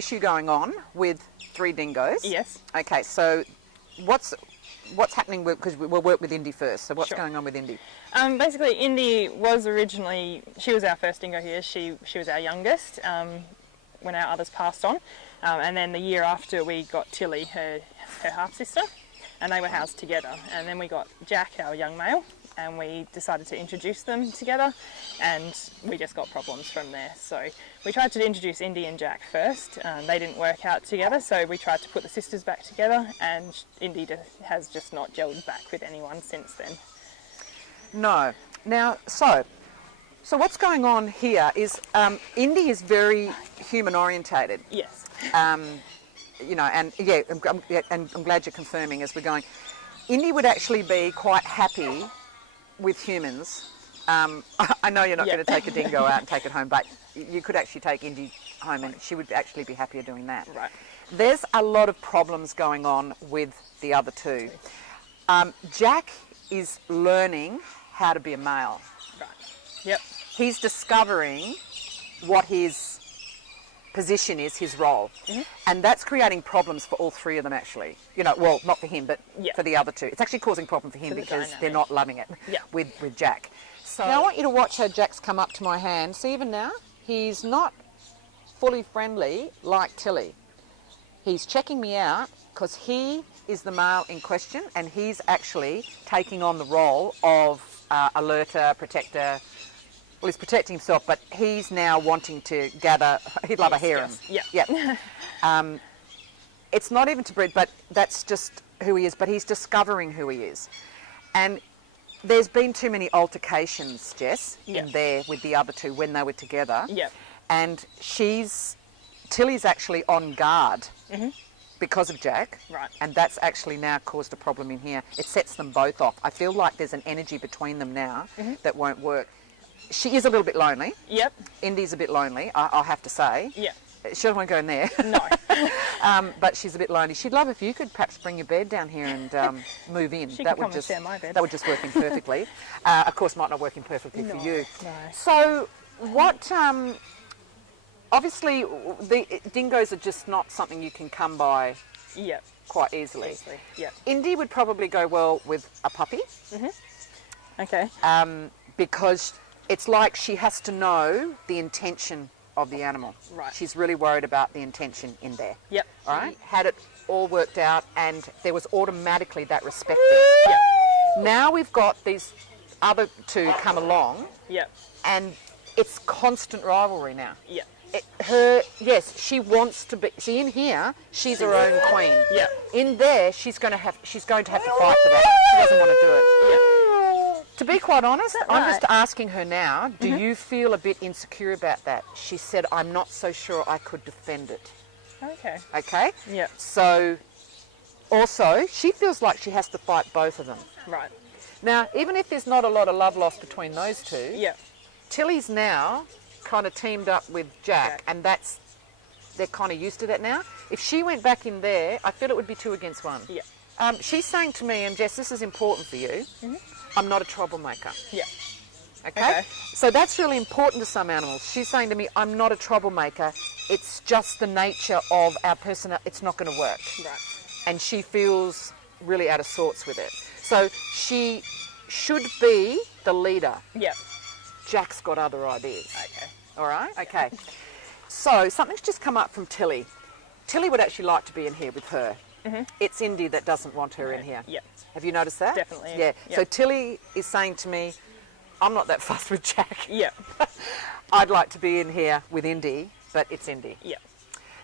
issue going on with 3 dingoes. Yes. Okay, so what's happening because we'll work with Indy first. So what's going on with Indy? Basically, Indy was originally, she was our first dingo here. She was our youngest when our others passed on. And then the year after we got Tilly, her half-sister, and they were housed together. And then we got Jack, our young male, and we decided to introduce them together, and we just got problems from there. So we tried to introduce Indy and Jack first. They didn't work out together, so we tried to put the sisters back together, and Indy has just not gelled back with anyone since then. No. Now, so what's going on here is Indy is very human orientated. Yes. You know, and yeah, I'm glad you're confirming as we're going. Indy would actually be quite happy with humans. I know you're not going to take a dingo out and take it home, but you could actually take Indy home and she would actually be happier doing that. Right. There's a lot of problems going on with the other 2. Jack is learning how to be a male. Right. Yep. He's discovering what his position is, his role, and that's creating problems for all 3 of them actually. You know, well, not for him, but for the other 2. It's actually causing problem for him because they're not loving it with Jack. So now I want you to watch how Jack's come up to my hand. See, even now, he's not fully friendly like Tilly. He's checking me out because he is the male in question, and he's actually taking on the role of alerter, protector. Well, he's protecting himself, but he's now wanting to gather. He'd love a harem. Yeah. It's not even to breed, but that's just who he is. But he's discovering who he is, and there's been too many altercations, Jess, in there with the other 2 when they were together. Yeah. And Tilly's actually on guard because of Jack. Right. And that's actually now caused a problem in here. It sets them both off. I feel like there's an energy between them now that won't work. She is a little bit lonely. Yep. Indy's a bit lonely, I'll have to say. Yeah. She doesn't want to go in there. No. But she's a bit lonely. She'd love if you could perhaps bring your bed down here and move in. She could come and share my bed. That would just work in perfectly. Of course, might not work in perfectly for you. No. So, what? Obviously, the dingoes are just not something you can come by. Yep. Quite easily. Yep. Indy would probably go well with a puppy. Okay. Because it's like she has to know the intention of the animal. Right. She's really worried about the intention in there. Yep. All right. Had it all worked out, and there was automatically that respect there. Yep. Now we've got these other 2 come along. Yep. And it's constant rivalry now. Yep. She wants to be. See, in here, she's her own queen. Yeah. In there, she's going to have to fight for that. She doesn't want to do it. Yeah. To be quite honest, I'm just asking her now, do you feel a bit insecure about that? She said, I'm not so sure I could defend it. Okay. Okay? Yeah. So, also, she feels like she has to fight both of them. Right. Now, even if there's not a lot of love lost between those 2, Tilly's now kind of teamed up with Jack, and they're kind of used to that now. If she went back in there, I feel it would be 2 against 1. Yeah. She's saying to me, and Jess, this is important for you, I'm not a troublemaker. Yeah. Okay? So that's really important to some animals. She's saying to me, I'm not a troublemaker. It's just the nature of our personality. It's not going to work. Right. And she feels really out of sorts with it. So she should be the leader. Yeah. Jack's got other ideas. Okay. All right? Okay. So something's just come up from Tilly. Tilly would actually like to be in here with her. It's Indy that doesn't want her in here. Yep. Have you noticed that? Definitely. Yeah. Yep. So Tilly is saying to me, I'm not that fussed with Jack. Yeah. I'd like to be in here with Indy, but it's Indy. Yeah.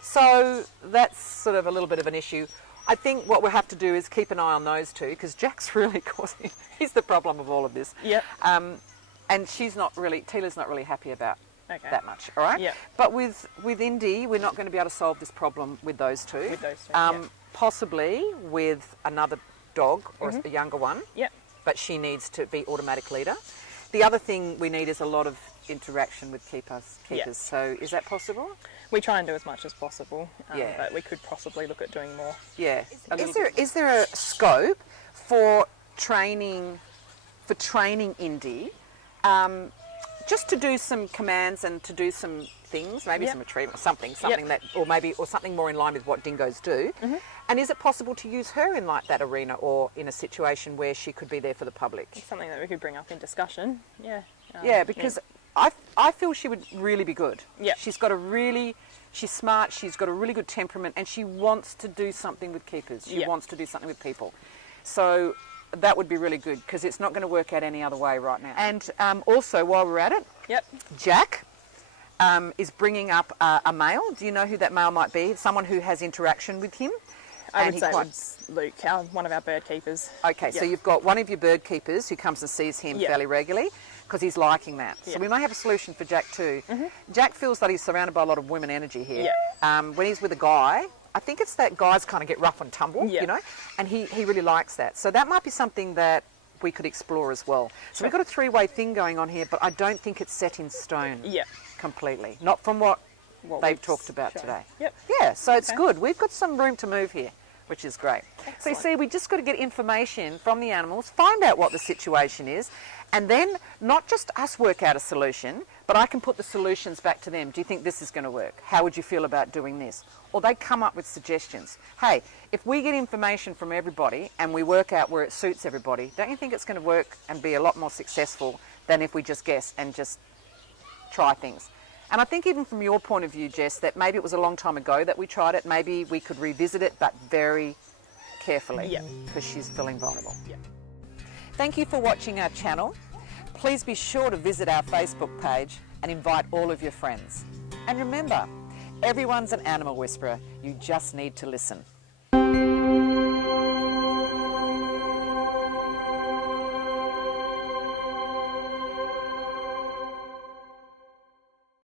So that's sort of a little bit of an issue. I think what we'll have to do is keep an eye on those 2, because Jack's really causing, he's the problem of all of this. Yeah. And Tila's not really happy about that much, all right? Yeah. But with Indy, we're not going to be able to solve this problem with those 2. With those 2, possibly with another dog or a younger one. Yeah. But she needs to be automatic leader. The other thing we need is a lot of interaction with keepers. So is that possible? We try and do as much as possible, but we could possibly look at doing more. Yeah. Is there a scope for training Indy, just to do some commands and to do some things, maybe some retrieval, something that, or something more in line with what dingoes do. And is it possible to use her in like that arena or in a situation where she could be there for the public? It's something that we could bring up in discussion. Because I feel she would really be good. She's smart, she's got a really good temperament, and she wants to do something with keepers. She wants to do something with people. So that would be really good, because it's not going to work out any other way right now. And also, while we're at it, Jack is bringing up a male. Do you know who that male might be? Someone who has interaction with him? I would say it's Luke, one of our bird keepers. Okay, so you've got one of your bird keepers who comes and sees him fairly regularly, because he's liking that. So we may have a solution for Jack too. Jack feels that he's surrounded by a lot of women energy here. When he's with a guy, I think it's that guys kind of get rough and tumble, you know, and he really likes that. So that might be something that we could explore as well. So we've got a three-way thing going on here, but I don't think it's set in stone completely. Not from what they've talked about today. Yeah, so it's good. We've got some room to move here, which is great. Excellent. So you see, we just got to get information from the animals, find out what the situation is, and then not just us work out a solution, but I can put the solutions back to them. Do you think this is going to work? How would you feel about doing this? Or they come up with suggestions. Hey, if we get information from everybody and we work out where it suits everybody, don't you think it's going to work and be a lot more successful than if we just guess and just try things? And I think even from your point of view, Jess, that maybe it was a long time ago that we tried it. Maybe we could revisit it, but very carefully, because she's feeling vulnerable. Thank you for watching our channel. Please be sure to visit our Facebook page and invite all of your friends. And remember, everyone's an animal whisperer. You just need to listen.